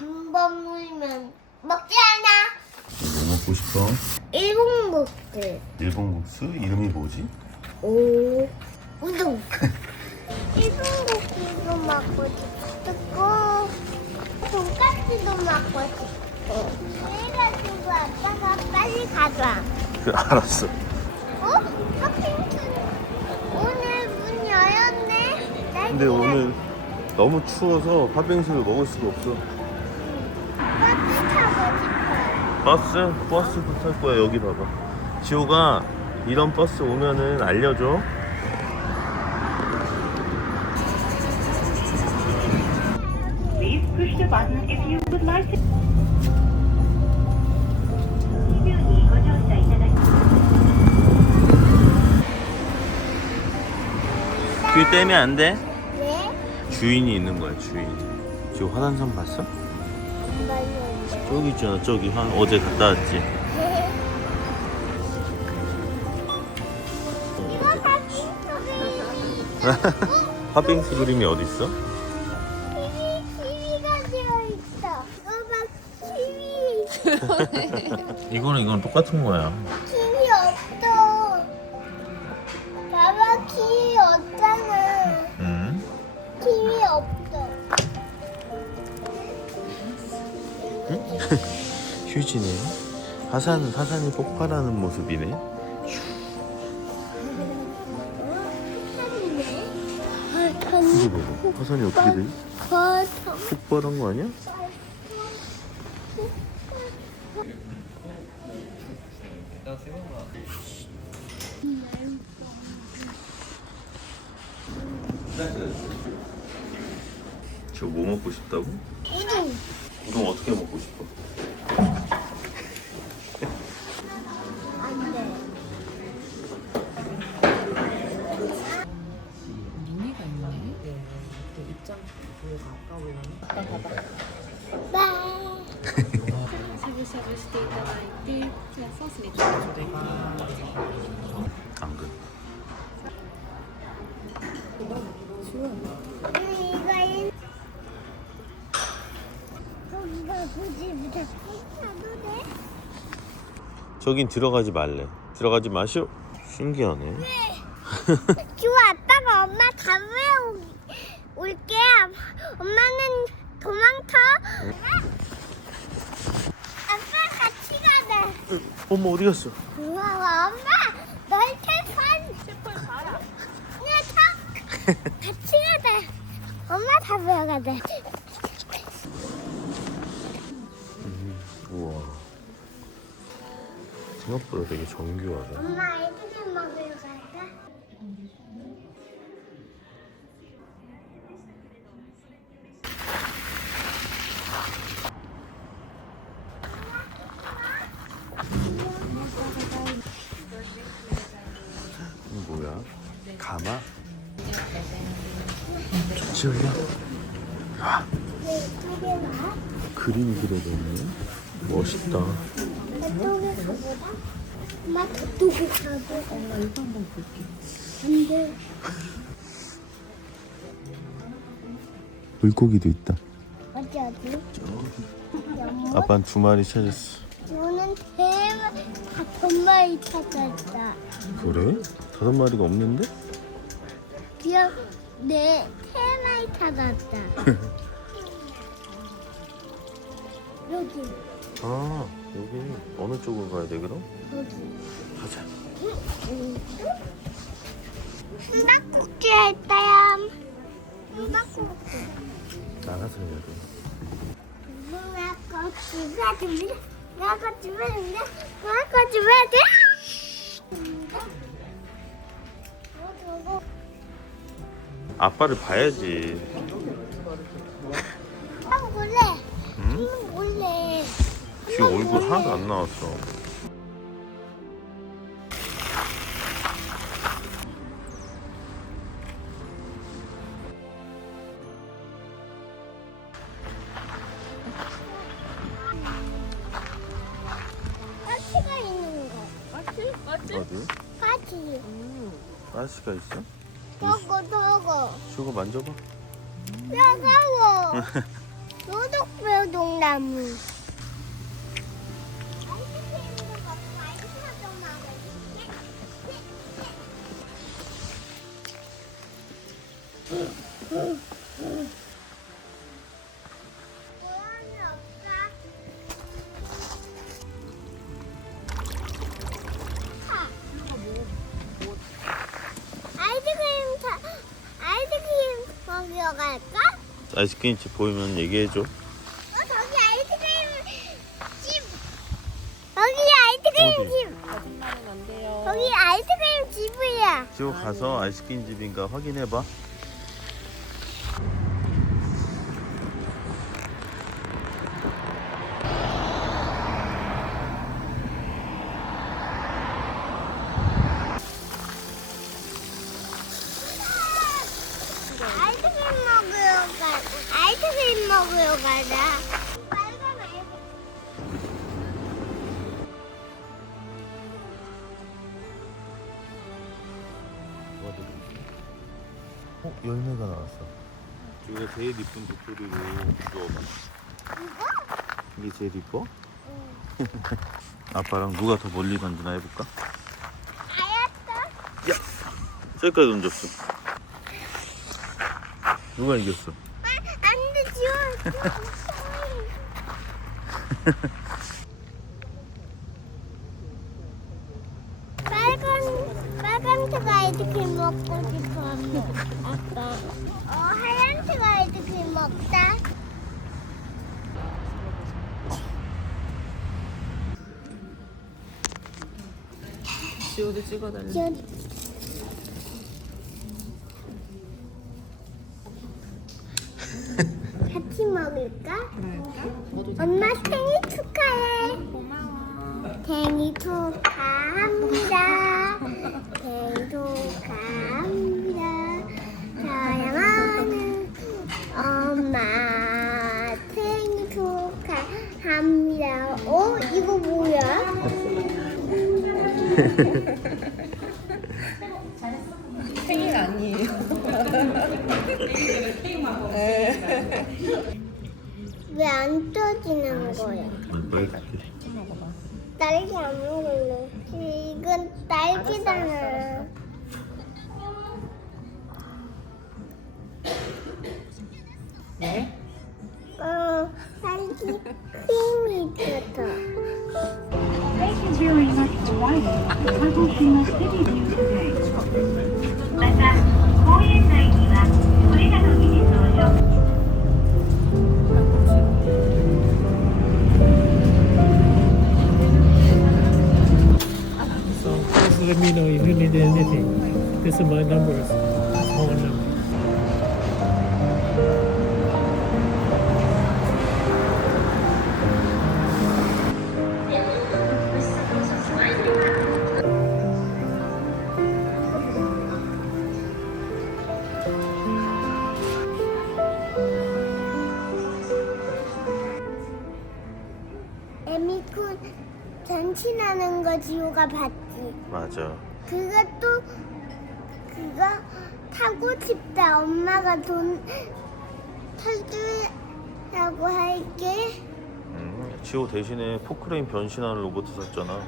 한 번 물면 먹지 않아. 뭐 먹고 싶어? 일본 국들. 일본 국수? 이름이 뭐지? 오. 우동. 일본 국수도 먹고 싶고 돈까스도 먹고 싶고. 그래가지고 아빠가 빨리 가자. 그 알았어. 어? 쇼핑센터 오늘 문 열었네. 근데 오늘 너무 추워서 팥빙수를 먹을 수가 없어. 버스 타고 싶어요. 버스 버스부터 탈 거야 여기 봐봐 지호가 이런 버스 오면은 알려줘 Please 귀 떼면 안 돼? 왜? 주인이 있는 거야 주인 지금 화산섬 봤어? 저기 있잖아 저기 한 어제 갔다 왔지. 이거 다 핑크비. 팥빙수 그림이 어디 있어? 키위, 키위가 되어 있어. 이거 봐, 키위. 이거는 이건 똑같은 거야. 키위 없어. 봐봐, 키위 없잖아. 응? 키위 없어. 휴지네. 화산 화산이 폭발하는 모습이네. 이거 봐봐. 화산이 어떻게 돼? 폭발한 거 아니야? 저뭐 먹고 싶다고? 우동. 우동 어떻게 먹고 싶어? 당근 그. 저긴 들어가지 말래. 들어가지 마시오. 신기하네. 네. 주호 아빠가 엄마 잡으러 올게 엄마는 도망쳐. 어머 어디 갔어? 우와, 엄마, 봐라. 네, 타. 같이 가자. 엄마 잡으러 가자. 우와. 생각보다 되게 정교하다. 엄마 아이스크림 먹으러 갈까? 이거 뭐야? 가마? 좋 지요? 와. 그림이 그려져 있네. 멋있다. 엄마 저쪽에 가보자. 엄마 이거 한번 볼게. 안 돼. 물고기도 있다. 어디 어디? 아빠는 두 마리 찾았어. 저는 대만 다섯 마리 찾았다. 그래? 다섯 마리가 없는데? 그냥 네세 마리 찾았다. 여기 아, 여기 어느 쪽으로 가야 돼 그럼? 여기. 가자. 수박국지 했다야. 수박국지. 나가서 해야 돼. 누나 거 집에 줍니다. 누나 거 집에 줍니다. 누나 거 집에 아빠를 봐야지. 아 몰래. 응? 음, 몰래. 지금 얼굴 하나도 안 나왔어. 파티가 있는 거. 파티? 어디? 파티. 아저씨가 있어? 저거 저거. 저거 만져봐. 차가워. 소독배우동 나무. 먹으러 갈까? 아이스크림 집 보이면 얘기해줘. 어, 저기 아이스크림 집. 여기 아이스크림 어디? 집. 거짓말은 안 돼요. 여기 아이스크림 집이야. 지호 가서 아이스크림 집인가 확인해봐. 아이스크림 먹으러 가자. 빨간 아이스크림. 어디? 어 열매가 나왔어. 지호가 제일 이쁜 도토리로 주워봐. 이게 제일 이뻐? 아빠랑 누가 더 멀리 던지나 해볼까? 알았어. 저기까지 던졌어. 누가 이겼어? 지워. 빨간 빨간색 아이스크림 먹고 싶어 아빠. 어 하얀색 아이스크림 먹자. 지호도 찍어달래. 같이 먹을까? 그럴까? 너도 엄마 생일 축하해. 고마워. 생일 축하합니다. 생일 축하합니다. 사랑하는 엄마 생일 축하합니다. 어? 이거 뭐야? 생일 아니에요. 왜 안 떠지는 거야? 보여줄게. 딸기 안 먹을래. 이건 딸기잖아. Is my number, phone number. 에미콘 전신하는 거 지호가 봤지. 맞아. 그것도 그거 타고 싶다. 엄마가 돈 타주라고 할게. 음, 지호 대신에 포크레인 변신하는 로봇 샀잖아.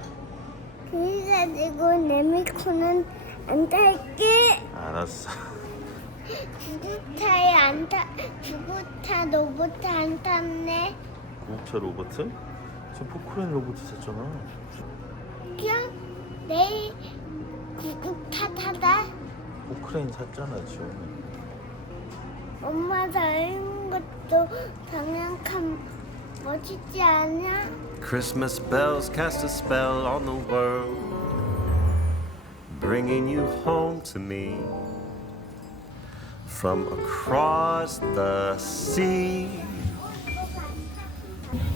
그래가지고 에미콘은 안 탈게. 알았어. 구구타에 안 타. 구구타 로봇 안 탔네. 구급차 로봇? 지금 포크레인 로봇 샀잖아. 그냥 내일 구구타 타다. 포크레인 샀잖아, 지호. 엄마 닮은 것도 장난감 멋있지 않아? Christmas bells cast a spell on the world, bringing you home to me from across the sea.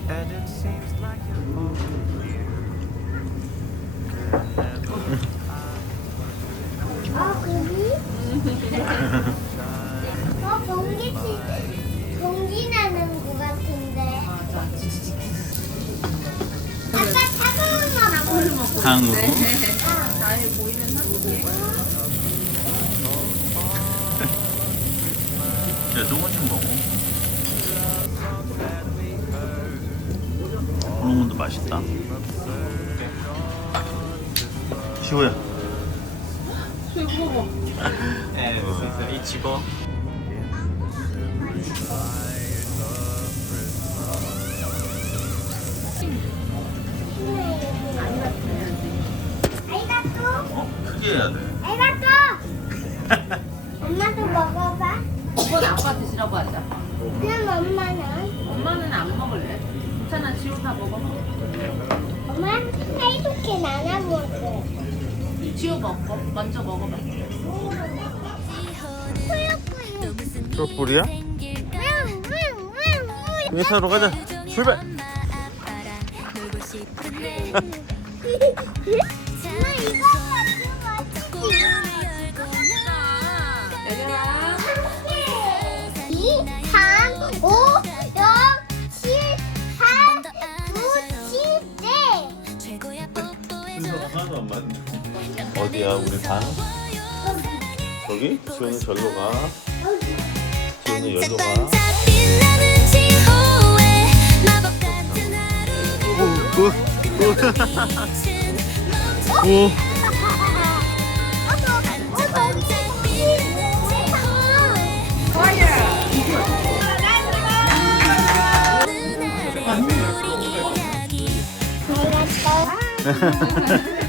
And it seems like you're over here. 어, 그니? 어, 공기, 치- 공기 나는 것 같은데. 아빠 차가운 거 먹고. 향으로? 잘 보이면 사줄게. 야, 조금씩 먹어. 맛있다. 지호야. 네, 됐어. 이 집어. 아이가또 크게 해야 돼. 엄마도 먹어봐 이건 아빠 드시라고 하자. 그럼 엄마는 엄마는 안 먹을래. 괜찮아, 지호 다 먹어. 엄마 하이도케 나눠 먹어 지호 먹어. 먼저 먹어봐. 쫄불이야? 윙윙윙윙 회사로 가자. 출발. 엄마 이거 가지고 내려와. 2, 3, 5, 6, 7, 8, 9, 10, 네. 하나도 안 맞네. 어디야 우리 방? 저기? 지호는 절로 가. 지호는 여기로 가. 오,